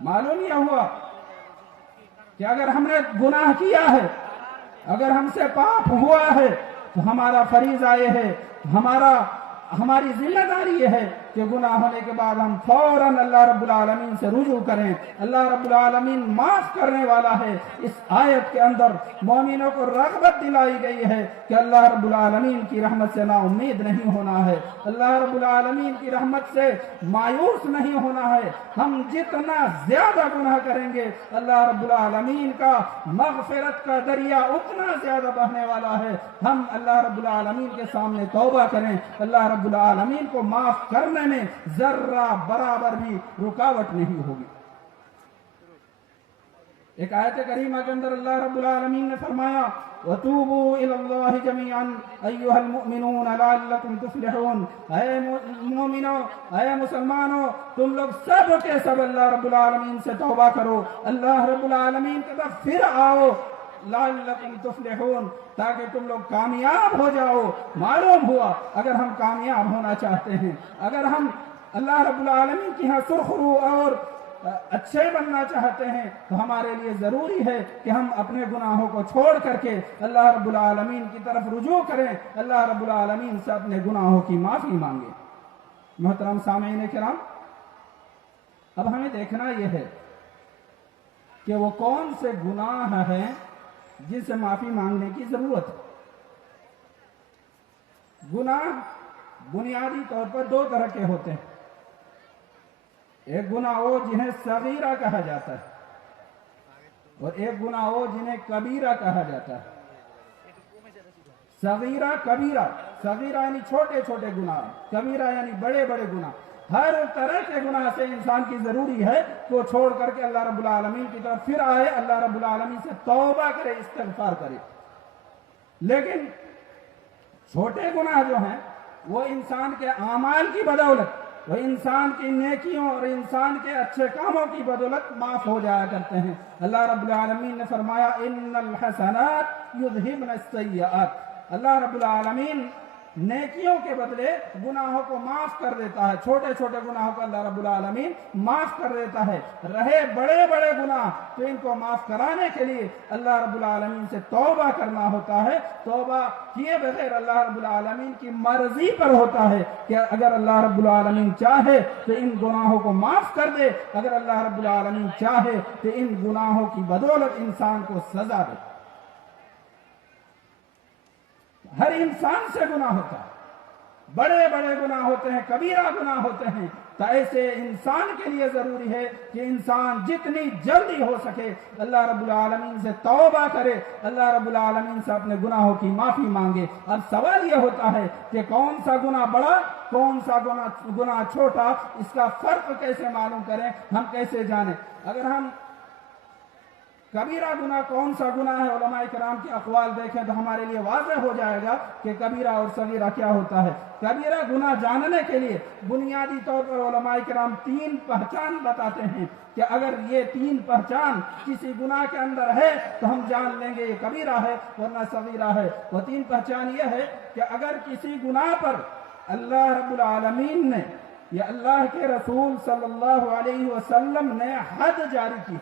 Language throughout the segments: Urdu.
معلوم یہ ہوا کہ اگر ہم نے گناہ کیا ہے، اگر ہم سے پاپ ہوا ہے، تو ہمارا فریضہ یہ ہے، ہماری ذمہ داری یہ ہے کہ گناہ ہونے کے بعد ہم فوراً اللہ رب العالمین سے رجوع کریں۔ اللہ رب العالمین معاف کرنے والا ہے۔ اس آیت کے اندر مومنوں کو رغبت دلائی گئی ہے کہ اللہ رب العالمین کی رحمت سے نا امید نہیں ہونا ہے، اللہ رب العالمین کی رحمت سے مایوس نہیں ہونا ہے۔ ہم جتنا زیادہ گناہ کریں گے، اللہ رب العالمین کا مغفرت کا دریا اتنا زیادہ بہنے والا ہے۔ ہم اللہ رب العالمین کے سامنے توبہ کریں، اللہ رب العالمین کو معاف کرنے میں ذرہ برابر بھی رکاوٹ نہیں ہوگی۔ ایک آیت کریمہ کے اندر اللہ رب العالمین نے فرمایا وَتُوبُوا إِلَى اللَّهِ جَمِيعًا أَيُّهَا الْمُؤْمِنُونَ لَعَلَّكُمْ تُفْلِحُونَ۔ اے مومنو، اے مسلمانوں، تم لوگ سب کے سب اللہ رب العالمین سے توبہ کرو، اللہ رب العالمین کی طرف پھر آؤ، لعلکم تفلحون، تاکہ تم لوگ کامیاب ہو جاؤ۔ معلوم ہوا اگر ہم کامیاب ہونا چاہتے ہیں، اگر ہم اللہ رب العالمین کی ہاں سرخرو اور اچھے بننا چاہتے ہیں، تو ہمارے لیے ضروری ہے کہ ہم اپنے گناہوں کو چھوڑ کر کے اللہ رب العالمین کی طرف رجوع کریں، اللہ رب العالمین سے اپنے گناہوں کی معافی مانگیں۔ محترم سامعین کرام، اب ہمیں دیکھنا یہ ہے کہ وہ کون سے گناہ ہیں جن سے معافی مانگنے کی ضرورت ہے۔ گناہ بنیادی طور پر دو طرح کے ہوتے ہیں۔ ایک گناہ وہ جنہیں صغیرہ کہا جاتا ہے، اور ایک گناہ وہ جنہیں کبیرہ کہا جاتا ہے۔ صغیرہ، کبیرہ۔ صغیرہ یعنی چھوٹے چھوٹے گناہ، کبیرہ یعنی بڑے بڑے گناہ۔ ہر طرح کے گناہ سے انسان کی ضروری ہے کہ وہ چھوڑ کر کے اللہ رب العالمین کی طرف پھر آئے، اللہ رب العالمین سے توبہ کرے، استغفار کرے۔ لیکن چھوٹے گناہ جو ہیں وہ انسان کے اعمال کی بدولت، وہ انسان کی نیکیوں اور انسان کے اچھے کاموں کی بدولت معاف ہو جایا کرتے ہیں۔ اللہ رب العالمین نے فرمایا ان الحسنات یذہبن السیئات۔ اللہ رب العالمین نیکیوں کے بدلے گناہوں کو معاف کر دیتا ہے، چھوٹے چھوٹے گناہوں کو اللہ رب العالمین معاف کر دیتا ہے۔ رہے بڑے بڑے گناہ تو ان کو معاف کرانے کے لیے اللہ رب العالمین سے توبہ کرنا ہوتا ہے۔ توبہ کیے بغیر اللہ رب العالمین کی مرضی پر ہوتا ہے کہ اگر اللہ رب العالمین چاہے تو ان گناہوں کو معاف کر دے، اگر اللہ رب العالمین چاہے تو ان گناہوں کی بدولت انسان کو سزا دے۔ ہر انسان سے گناہ ہوتا ہے، بڑے بڑے گناہ ہوتے ہیں، کبیرہ گناہ ہوتے ہیں۔ تو ایسے انسان کے لیے ضروری ہے کہ انسان جتنی جلدی ہو سکے اللہ رب العالمین سے توبہ کرے، اللہ رب العالمین سے اپنے گناہوں کی معافی مانگے۔ اب سوال یہ ہوتا ہے کہ کون سا گناہ بڑا، کون سا گناہ چھوٹا، اس کا فرق کیسے معلوم کریں، ہم کیسے جانیں؟ اگر ہم کبیرہ گناہ کون سا گناہ ہے، علماء کرام کے اقوال دیکھیں تو ہمارے لیے واضح ہو جائے گا کہ کبیرہ اور صغیرہ کیا ہوتا ہے۔ کبیرہ گناہ جاننے کے لیے بنیادی طور پر علماء کرام تین پہچان بتاتے ہیں کہ اگر یہ تین پہچان کسی گناہ کے اندر ہے تو ہم جان لیں گے یہ کبیرہ ہے ورنہ صغیرہ ہے۔ وہ تین پہچان یہ ہے کہ اگر کسی گناہ پر اللہ رب العالمین نے یا اللہ کے رسول صلی اللہ علیہ وسلم نے حد جاری کی،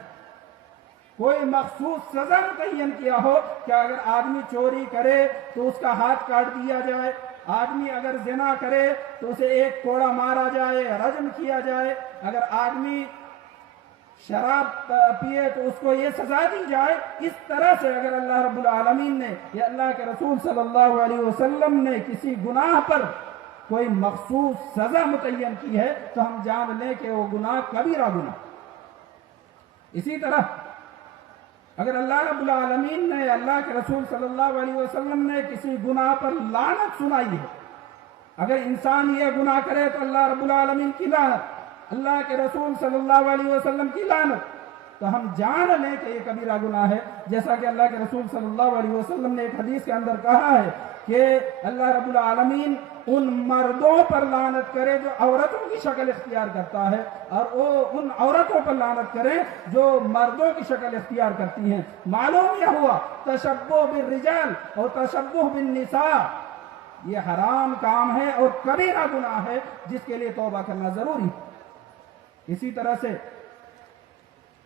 کوئی مخصوص سزا متعین کیا ہو کہ اگر آدمی چوری کرے تو اس کا ہاتھ کاٹ دیا جائے، آدمی اگر زنا کرے تو اسے ایک کوڑا مارا جائے، رجم کیا جائے، اگر آدمی شراب پیے تو اس کو یہ سزا دی جائے، اس طرح سے اگر اللہ رب العالمین نے یا اللہ کے رسول صلی اللہ علیہ وسلم نے کسی گناہ پر کوئی مخصوص سزا متعین کی ہے تو ہم جان لیں کہ وہ گناہ کبیرہ گناہ۔ اسی طرح اگر اللہ رب العالمین نے اللہ کے رسول صلی اللہ علیہ وسلم نے کسی گناہ پر لعنت سنائی ہے، اگر انسان یہ گناہ کرے تو اللہ رب العالمین کی لعنت، اللہ کے رسول صلی اللہ علیہ وسلم کی لعنت، تو ہم جان لیں کہ یہ کبیرہ گناہ ہے۔ جیسا کہ اللہ کے رسول صلی اللہ علیہ وسلم نے ایک حدیث کے اندر کہا ہے کہ اللہ رب العالمین ان مردوں پر لعنت کرے جو عورتوں کی شکل اختیار کرتا ہے، اور وہ ان عورتوں پر لعنت کرے جو مردوں کی شکل اختیار کرتی ہیں۔ معلوم یہ ہوا تشبہ بالرجال اور تشبہ بالنساء یہ حرام کام ہے اور کبیرہ گناہ ہے جس کے لیے توبہ کرنا ضروری ہے۔ اسی طرح سے